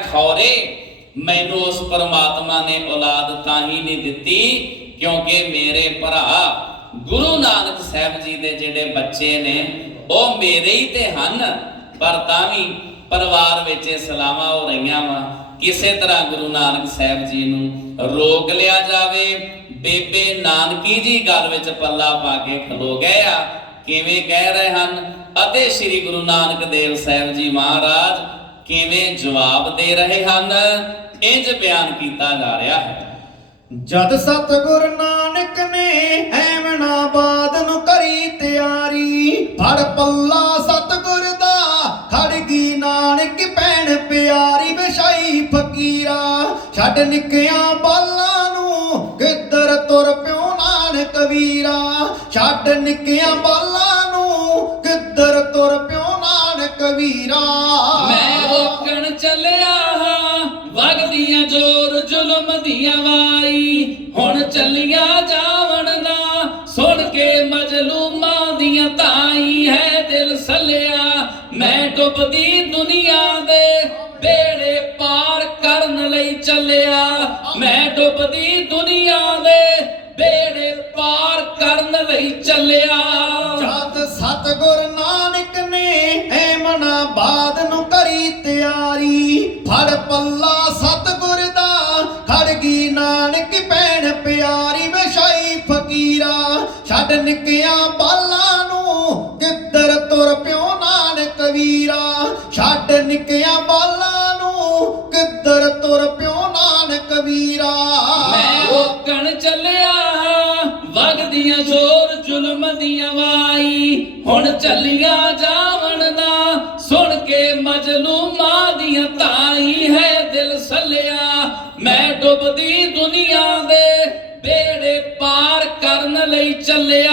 ਖੌਰੇ, ਮੈਨੂੰ ਉਸ ਪਰਮਾਤਮਾ ਨੇ ਔਲਾਦ ਤਾਂ ਹੀ ਨਹੀਂ ਦਿੱਤੀ, ਕਿਉਂਕਿ ਮੇਰੇ ਭਰਾ ਗੁਰੂ ਨਾਨਕ ਸਾਹਿਬ ਜੀ ਦੇ ਜਿਹੜੇ ਬੱਚੇ ਨੇ, ਉਹ ਮੇਰੇ ਹੀ ਤੇ ਹਨ, ਪਰ ਤਾਂ ਵੀ ਪਰਿਵਾਰ ਵਿੱਚ ਇਹ ਹੋ ਰਹੀਆਂ ਵਾ। ਕਿਸੇ ਤਰ੍ਹਾਂ ਗੁਰੂ ਨਾਨਕ ਸਾਹਿਬ ਜੀ ਨੂੰ ਰੋਕ ਲਿਆ ਜਾਵੇ, ਬੇਬੇ ਨਾਨਕੀ ਜੀ ਗੱਲ ਵਿੱਚ ਪੱਲਾ ਪਾ ਕੇ ਖਲੋ ਗਏ ਆ। ਕਿਵੇਂ ਕਹਿ ਰਹੇ ਹਨ? ਅਤੇ ਸ੍ਰੀ ਗੁਰੂ ਨਾਨਕ ਦੇਵ ਸਾਹਿਬ ਜੀ ਮਹਾਰਾਜ ਕਿਵੇਂ ਜਵਾਬ ਦੇ ਰਹੇ ਹਨ? ਇੰਜ ਬਿਆਨ ਕੀਤਾ ਜਾ ਰਿਹਾ ਹੈ। ਜਦ ਸਤਗੁਰ ਨਾਨਕ ਨੇ ਐਮਨਾਬਾਦ ਨੂੰ ਕਰੀ ਤਿਆਰੀ ਫੜ ਪੱਲਾ ਸਤਗੁਰ ਦਾ ਖੜ ਗਈ ਨਾਨਕ ਭੈਣ ਪਿਆਰੀ ਵਿਛਾਈ ਫਕੀਰਾ। ਛੱਡ ਨਿੱਕਿਆਂ ਬਾਲਾਂ ਨੂੰ ਕਿੱਧਰ ਤੁਰ ਪਿਓ ਨਾਨਕ ਵੀਰਾ। ਛੱਡ ਨਿੱਕਿਆਂ ਬਾਲਾਂ ਨੂੰ ਕਿੱਧਰ ਤੁਰ ਪਿਓ ਨਾਨਕ ਵੀਰਾ। ਮੈਂ ਜ਼ੁਲਮ ਦੀਆਂ ਵਾਰੀ। ਹੁਣ ਚੱਲੀਆਂ ਜਾਵਣ ਨਾ ਸੁਣ ਕੇ ਮਜਲੂਮਾਂ ਦੀਆਂ ਤਾਈ ਹੈ ਦਿਲ ਸੱਲਿਆ। ਮੈਂ ਡੁੱਬਦੀ ਦੁਨੀਆ ਦੇ ਬੇੜੇ ਪਾਰ ਕਰਨ ਲਈ ਚੱਲਿਆ। ਮੈਂ ਡੁੱਬਦੀ ਦੁਨੀਆ ਦੇ ਬੇੜੇ ਪਾਰ ਕਰਨ ਲਈ ਚੱਲਿਆ। ਜਦ ਸਤਗੁਰ ਖੜ ਗਈ ਨਾਨਕ ਭੈਣ ਪਿਆਰੀ ਵਿਛਾਈ ਫਕੀਰਾ। ਛੱਡ ਨਿੱਕਿਆਂ ਬਾਲਾਂ ਨੂੰ ਕਿੱਧਰ ਤੁਰ ਪਿਓ ਨਾਨਕ ਵੀਰਾ। ਛੱਡ ਨਿੱਕਿਆਂ ਬਾਲਾਂ ਨੂੰ ਕਿੱਧਰ ਤੁਰ ਪਿਓ ਨਾਨਕ ਵੀਰਾ। ਮੈਂ ਰੋਕਣ ਚੱਲਿਆ ਵਗਦੀਆਂ ਜ਼ੋਰ ਜ਼ੁਲਮ ਦੀਆਂ ਵਾਈ ਹੁਣ ਚੱਲੀਆਂ ਜਾਵਣ ਦਾ ਸੁਣ ਕੇ ਮਜਲੂਮਾਂ ਮੈਂ ਦੁਨੀਆ ਦੇ ਬੇੜੇ ਪਾਰ ਕਰਨ ਲਈ ਚੱਲਿਆ।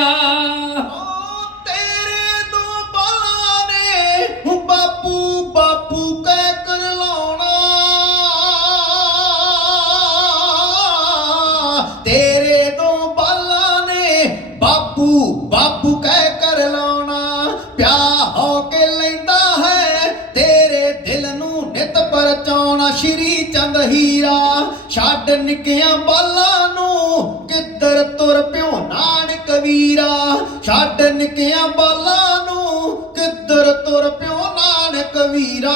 ਹੀਰਾ ਛੱਡ ਨਿੱਕਿਆਂ ਬਾਲਾਂ ਨੂੰ, ਕਿੱਧਰ ਤੁਰ ਪਿਓ ਨਾਨਕ ਵੀਰਾ? ਛੱਡ ਨਿੱਕਿਆਂ ਬਾਲਾਂ ਨੂੰ, ਕਿੱਧਰ ਤੁਰ ਪਿਓ ਨਾਨਕ ਵੀਰਾ?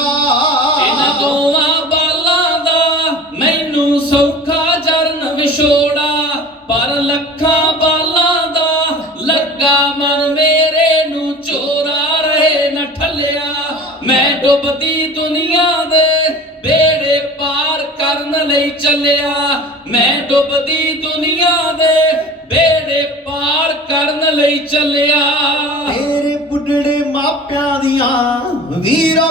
ਇਹਨਾਂ ਦੋਵਾਂ ਚੱਲਿਆ, ਮੈਂ ਡੁੱਬਦੀ ਦੁਨੀਆ ਦੇ ਬੇੜੇ ਪਾਰ ਕਰਨ ਲਈ ਚੱਲਿਆ। ਤੇਰੇ ਬੁੱਢੜੇ ਮਾਪਿਆਂ ਦੀਆਂ ਵੀਰਾ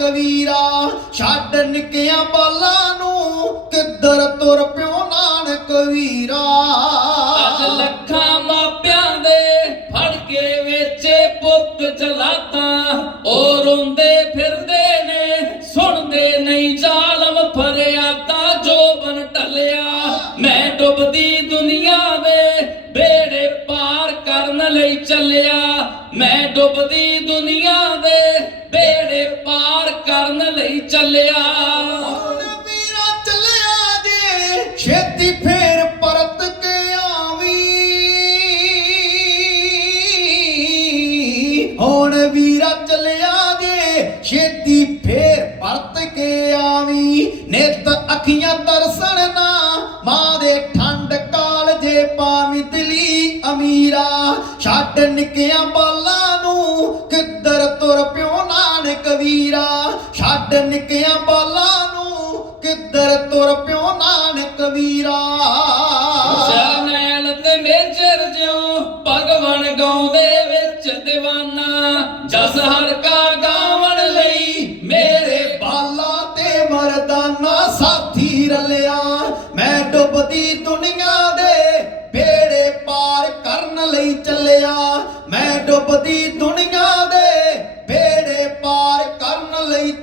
ਨਾਨਕ ਛੱਡ ਨਿੱਕਿਆਂ ਬਾਲਾਂ ਨੂੰ ਕਿੱਧਰ ਤੁਰ ਪਿਓ ਨਾਨਕ ਵੀਰਾ? ਅੱਜ ਲੱਖਾਂ ਚੱਲਿਆ। ਵੀਰਾ ਚੱਲਿਆ ਜੇ, ਛੇਤੀ ਫੇਰ ਪਰਤ ਕੇ ਆਵੀਂ। ਹੁਣ ਵੀਰਾ ਚੱਲਿਆ ਜੇ, ਛੇਤੀ ਫੇਰ ਪਰਤ ਕੇ ਆਵੀਂ। ਨਿਤ ਅੱਖੀਆਂ ਤਰਸਣ ਨਾ, ਮਾਂ ਦੇ ਠੰਡ ਕਾਲ ਜੇ ਪਾਵੀ ਦਿਲੀ ਅਮੀਰਾ। ਛੱਡ ਨਿੱਕਿਆਂ ਬਾਲਾਂ ਨਾਨਕ ਛੱਡ ਨਿੱਕਿਆਂ ਬਾਲਾਂ ਨੂੰ, ਕਿੱਧਰ ਤੁਰ ਪਿਓ ਨਾਨਕ ਵੀਰਾ ਸ਼ਰਨੈਲ ਤੇ ਮੇਜਰ ਜਿਉ, ਭਗਵਨ ਗਾਉਂਦੇ ਵਿੱਚ ਦੀਵਾਨਾ। ਜਸ ਹਰ ਕਾ ਗਾਵਣ ਲਈ ਮੇਰੇ ਬਾਲਾ ਤੇ ਮਰਦਾਨਾ ਸਾਥੀ ਰਲਿਆ। ਮੈਂ ਡੁੱਬਦੀ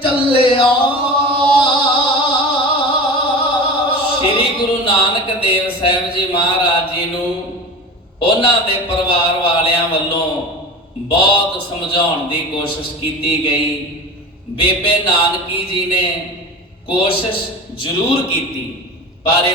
ਚੱਲਿਆ। ਸ੍ਰੀ ਗੁਰੂ ਨਾਨਕ ਦੇਵ ਸਾਹਿਬ ਜੀ ਮਹਾਰਾਜ ਜੀ ਨੂੰ ਉਹਨਾਂ ਦੇ ਪਰਿਵਾਰ ਵਾਲਿਆਂ ਵੱਲੋਂ ਬਹੁਤ ਸਮਝਾਉਣ ਦੀ ਕੋਸ਼ਿਸ਼ ਕੀਤੀ ਗਈ। ਬੇਬੇ ਨਾਨਕੀ ਜੀ ਨੇ ਕੋਸ਼ਿਸ਼ ਜ਼ਰੂਰ ਕੀਤੀ, ਪਰ